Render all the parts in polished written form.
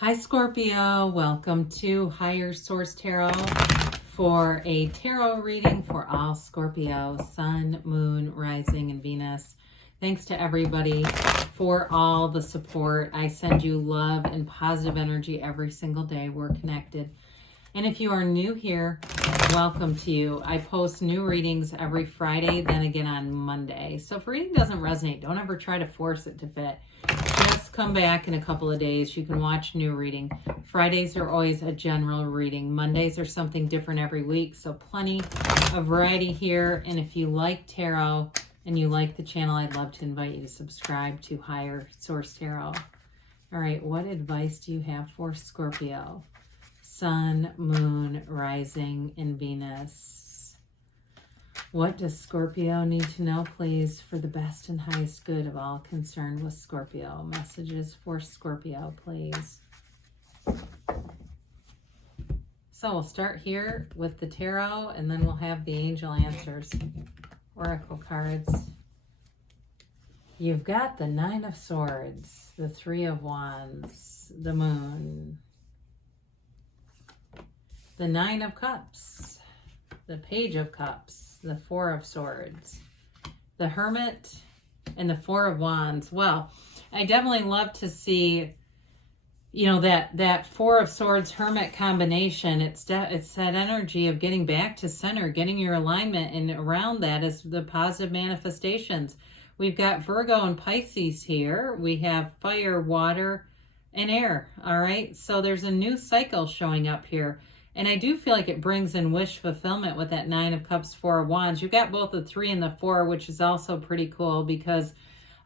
Hi Scorpio, welcome to Higher Source Tarot for a tarot reading for all Scorpio, Sun, Moon, Rising, and Venus. Thanks to everybody for all the support. I send you love and positive energy every single day. We're connected. And if you are new here, welcome to you. I post new readings every Friday, then again on Monday. So if reading doesn't resonate, don't ever try to force it to fit. Just come back in a couple of days. You can watch new reading. Fridays are always a general reading. Mondays are something different every week. So plenty of variety here. And if you like tarot and you like the channel, I'd love to invite you to subscribe to Higher Source Tarot. All right, what advice do you have for Scorpio? Sun, Moon, Rising, and Venus. What does Scorpio need to know, please, for the best and highest good of all concerned with Scorpio? Messages for Scorpio, please. So we'll start here with the tarot, and then we'll have the angel answers, oracle cards. You've got the Nine of Swords, the Three of Wands, the Moon, the Nine of Cups, the Page of Cups, the Four of Swords, the Hermit, and the Four of Wands. Well, I definitely love to see, you know, that Four of Swords Hermit combination. It's that energy of getting back to center, getting your alignment, and around that is the positive manifestations. We've got Virgo and Pisces here. We have fire, water, and air. All right, so there's a new cycle showing up here. And I do feel like it brings in wish fulfillment with that Nine of Cups, Four of Wands. You've got both the 3 and the 4, which is also pretty cool because,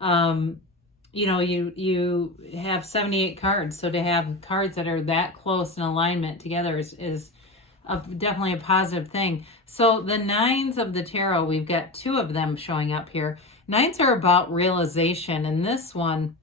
you know, you have 78 cards. So to have cards that are that close in alignment together is definitely a positive thing. So the nines of the tarot, we've got 2 of them showing up here. Nines are about realization. And this one,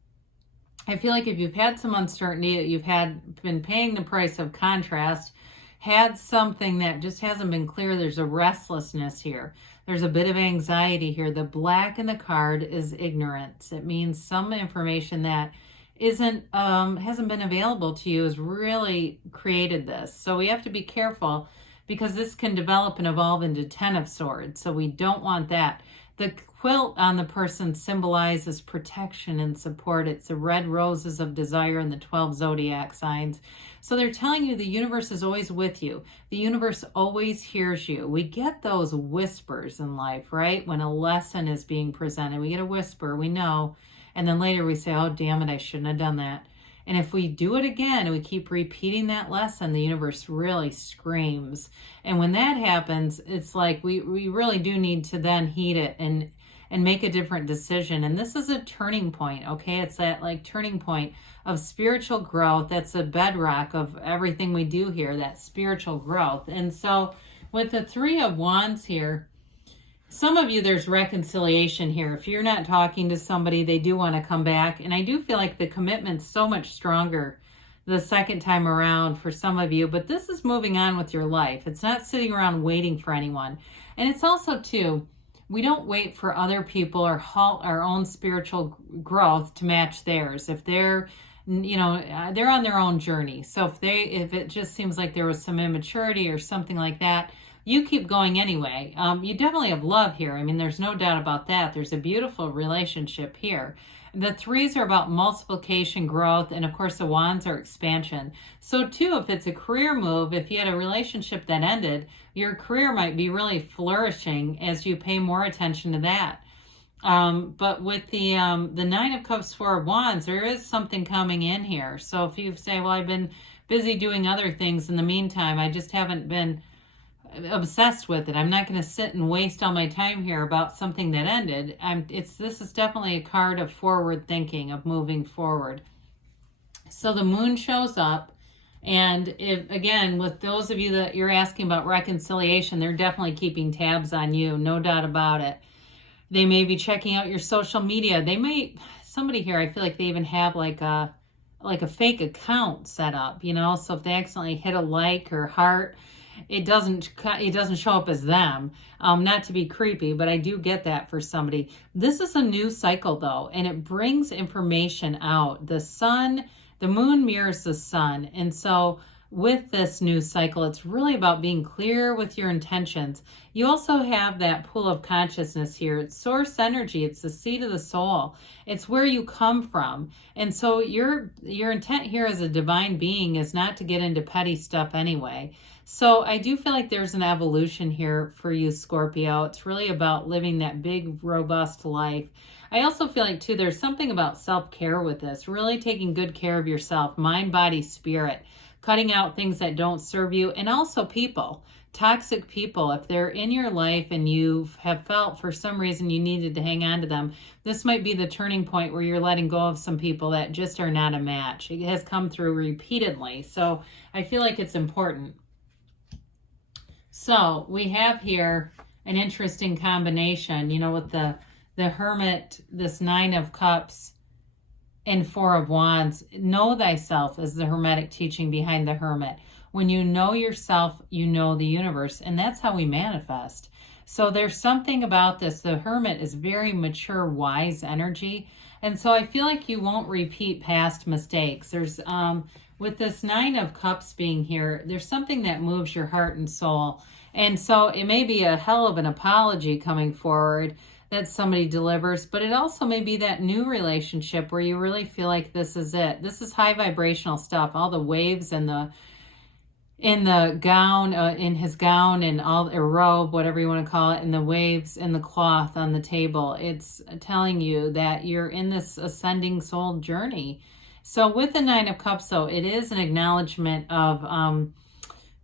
I feel like if you've had some uncertainty, that you've been paying the price of contrast, had something that just hasn't been clear, there's a restlessness here. There's a bit of anxiety here. The black in the card is ignorance. It means some information that hasn't been available to you has really created this. So we have to be careful because this can develop and evolve into 10 of Swords. So we don't want that. The quilt on the person symbolizes protection and support. It's the red roses of desire and the 12 zodiac signs. So they're telling you the universe is always with you. The universe always hears you. We get those whispers in life, right? When a lesson is being presented, we get a whisper, we know, and then later we say, oh, damn it, I shouldn't have done that. And if we do it again and we keep repeating that lesson, the universe really screams. And when that happens, it's like we really do need to then heed it and make a different decision. And this is a turning point, okay? It's that like turning point of spiritual growth. That's a bedrock of everything we do here, that spiritual growth. And so with the 3 of Wands here, some of you, there's reconciliation here. If you're not talking to somebody, they do want to come back. And I do feel like the commitment's so much stronger the second time around for some of you. But this is moving on with your life. It's not sitting around waiting for anyone. And it's also, too, we don't wait for other people or halt our own spiritual growth to match theirs. If they're, you know, they're on their own journey. So if it just seems like there was some immaturity or something like that, you keep going anyway. You definitely have love here. I mean, there's no doubt about that. There's a beautiful relationship here. The 3s are about multiplication, growth, and of course the Wands are expansion. So too, if it's a career move, if you had a relationship that ended, your career might be really flourishing as you pay more attention to that. But with the 9 of Cups, 4 of Wands, there is something coming in here. So if you say, well, I've been busy doing other things in the meantime, I just haven't been obsessed with it. I'm not going to sit and waste all my time here about something that ended. This is definitely a card of forward thinking, of moving forward. So the moon shows up, and again, with those of you that you're asking about reconciliation, they're definitely keeping tabs on you, no doubt about it. They may be checking out your social media. Somebody here, I feel like they even have like a fake account set up, you know, so if they accidentally hit a like or heart, it doesn't show up as them. Not to be creepy, but I do get that for somebody. This is a new cycle though, and it brings information out. The sun The moon mirrors the sun. And so with this new cycle, it's really about being clear with your intentions. You also have that pool of consciousness here. It's source energy. It's the seat of the soul. It's where you come from. And so your intent here as a divine being is not to get into petty stuff anyway. So I do feel like there's an evolution here for you, Scorpio. It's really about living that big, robust life. I also feel like, too, there's something about self-care with this, really taking good care of yourself, mind, body, spirit, cutting out things that don't serve you, and also people, toxic people. If they're in your life and you have felt for some reason you needed to hang on to them, this might be the turning point where you're letting go of some people that just are not a match. It has come through repeatedly, so I feel like it's important. So we have here an interesting combination, you know, with the Hermit, this Nine of Cups, and Four of Wands. Know thyself is the Hermetic teaching behind the Hermit. When you know yourself, you know the universe, and that's how we manifest. So there's something about this. The Hermit is very mature, wise energy, and so I feel like you won't repeat past mistakes. There's with this Nine of Cups being here, there's something that moves your heart and soul, and so it may be a hell of an apology coming forward that somebody delivers, but it also may be that new relationship where you really feel like this is it. This is high vibrational stuff. All the waves and in the gown, in his gown, and all a robe, whatever you want to call it, and the waves and the cloth on the table. It's telling you that you're in this ascending soul journey. So with the Nine of Cups, though, it is an acknowledgement of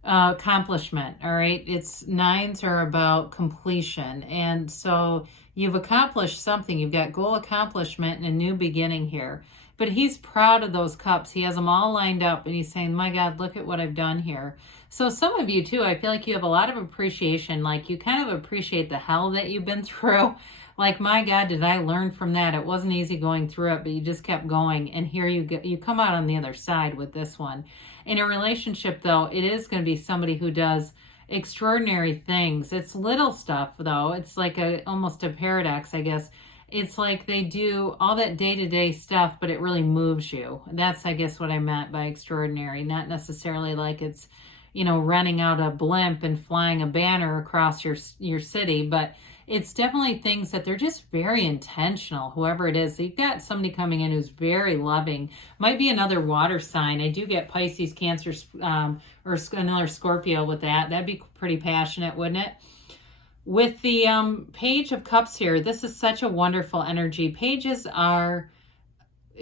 accomplishment. All right, it's nines are about completion, and so you've accomplished something. You've got goal accomplishment and a new beginning here. But he's proud of those cups. He has them all lined up, and he's saying, my God, look at what I've done here. So some of you, too, I feel like you have a lot of appreciation. Like, you kind of appreciate the hell that you've been through. Like, my God, did I learn from that? It wasn't easy going through it, but you just kept going. And here you go, you come out on the other side with this one. In a relationship, though, it is going to be somebody who does extraordinary things. It's little stuff, though. It's like almost a paradox, I guess. It's like they do all that day-to-day stuff, but it really moves you. That's, I guess, what I meant by extraordinary. Not necessarily like it's, you know, renting out a blimp and flying a banner across your city, but it's definitely things that they're just very intentional, whoever it is. You've got somebody coming in who's very loving. Might be another water sign. I do get Pisces, Cancer, or another Scorpio with that. That'd be pretty passionate, wouldn't it? With the Page of Cups here, this is such a wonderful energy. Pages are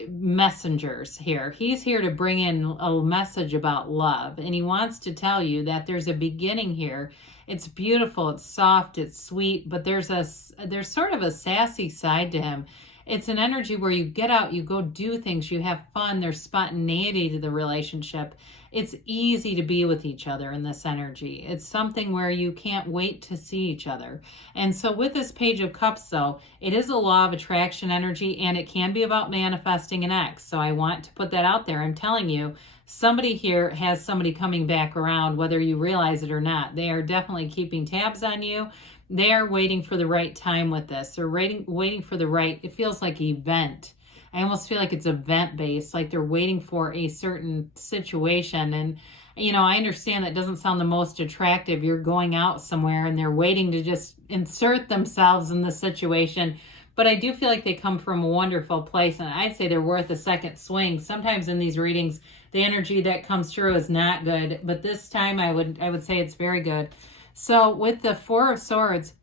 messengers here. He's here to bring in a message about love, and he wants to tell you that there's a beginning here. It's beautiful, it's soft, it's sweet, but there's sort of a sassy side to him. It's an energy where you get out, you go do things, you have fun, there's spontaneity to the relationship. It's easy to be with each other in this energy. It's something where you can't wait to see each other. And so with this Page of Cups, though, it is a law of attraction energy, and it can be about manifesting an ex. So I want to put that out there. I'm telling you, somebody here has somebody coming back around, whether you realize it or not. They are definitely keeping tabs on you. They are waiting for the right time with this. They're waiting for the right, it feels like event. I almost feel like it's event-based, like they're waiting for a certain situation. And, you know, I understand that doesn't sound the most attractive. You're going out somewhere and they're waiting to just insert themselves in the situation. But I do feel like they come from a wonderful place, and I'd say they're worth a second swing. Sometimes in these readings, the energy that comes through is not good, but this time I would say it's very good. So with the Four of Swords,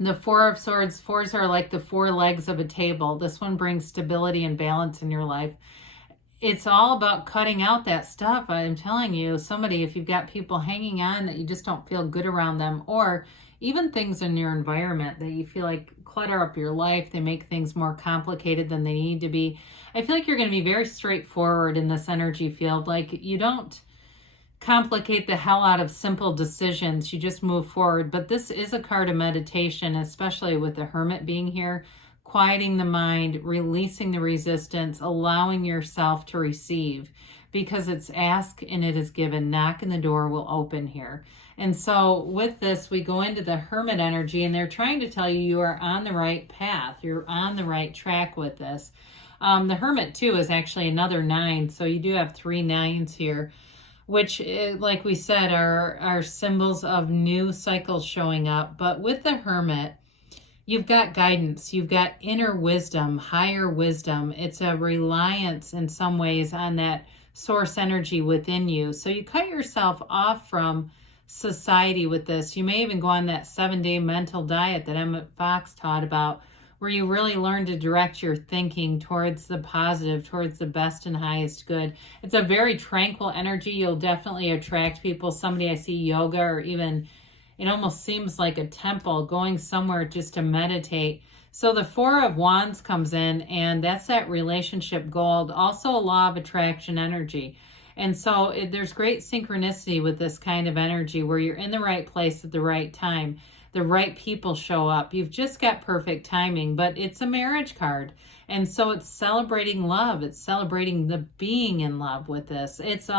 the Four of Swords, fours are like the four legs of a table. This one brings stability and balance in your life. It's all about cutting out that stuff. I'm telling you, somebody, if you've got people hanging on that you just don't feel good around them, or even things in your environment that you feel like clutter up your life, they make things more complicated than they need to be. I feel like you're going to be very straightforward in this energy field. Like, you don't complicate the hell out of simple decisions. You just move forward. But this is a card of meditation, especially with the Hermit being here. Quieting the mind, releasing the resistance, allowing yourself to receive, because it's ask and it is given. Knock and the door will open here. And so with this, we go into the Hermit energy, and they're trying to tell you you are on the right path. You're on the right track with this. The Hermit, too, is actually another 9. So you do have 3 9s here, which, like we said, are symbols of new cycles showing up. But with the Hermit, you've got guidance. You've got inner wisdom, higher wisdom. It's a reliance in some ways on that source energy within you. So you cut yourself off from society with this. You may even go on that 7-day mental diet that Emmett Fox taught about, where you really learn to direct your thinking towards the positive, towards the best and highest good. It's a very tranquil energy. You'll definitely attract people. Somebody, I see yoga, or even it almost seems like a temple, going somewhere just to meditate. So the 4 of Wands comes in, and that's that relationship gold, also a law of attraction energy. And so there's great synchronicity with this kind of energy, where you're in the right place at the right time. The right people show up. You've just got perfect timing, but it's a marriage card. And so it's celebrating love. It's celebrating the being in love with this. It's,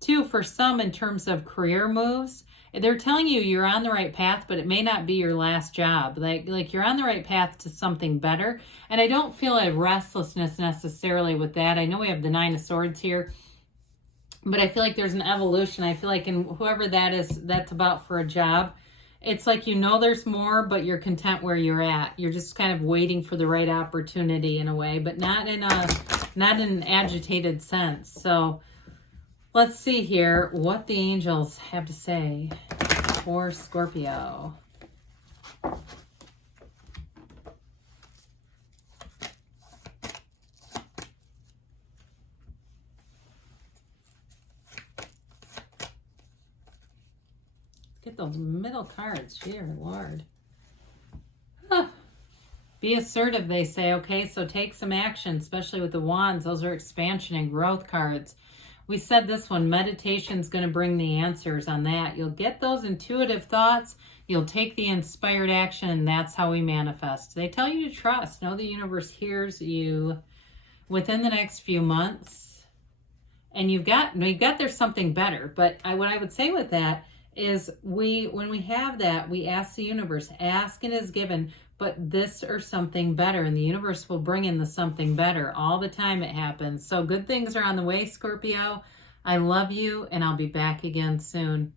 too, for some, in terms of career moves, they're telling you you're on the right path, but it may not be your last job. Like you're on the right path to something better. And I don't feel a restlessness necessarily with that. I know we have the 9 of Swords here, but I feel like there's an evolution. I feel like in whoever that is, that's about for a job, it's like, you know, there's more, but you're content where you're at. You're just kind of waiting for the right opportunity in a way, but not in an agitated sense. So let's see here what the angels have to say for Scorpio. Get those middle cards, dear Lord. Be assertive, they say. Okay, so take some action, especially with the Wands. Those are expansion and growth cards. We said this one, meditation's going to bring the answers on that. You'll get those intuitive thoughts. You'll take the inspired action, and that's how we manifest. They tell you to trust. Know the universe hears you within the next few months. And you've got there's something better. But what I would say with that is when we have that, we ask the universe, ask and is given, but this or something better, and the universe will bring in the something better. All the time it happens. So good things are on the way, Scorpio. I love you, and I'll be back again soon.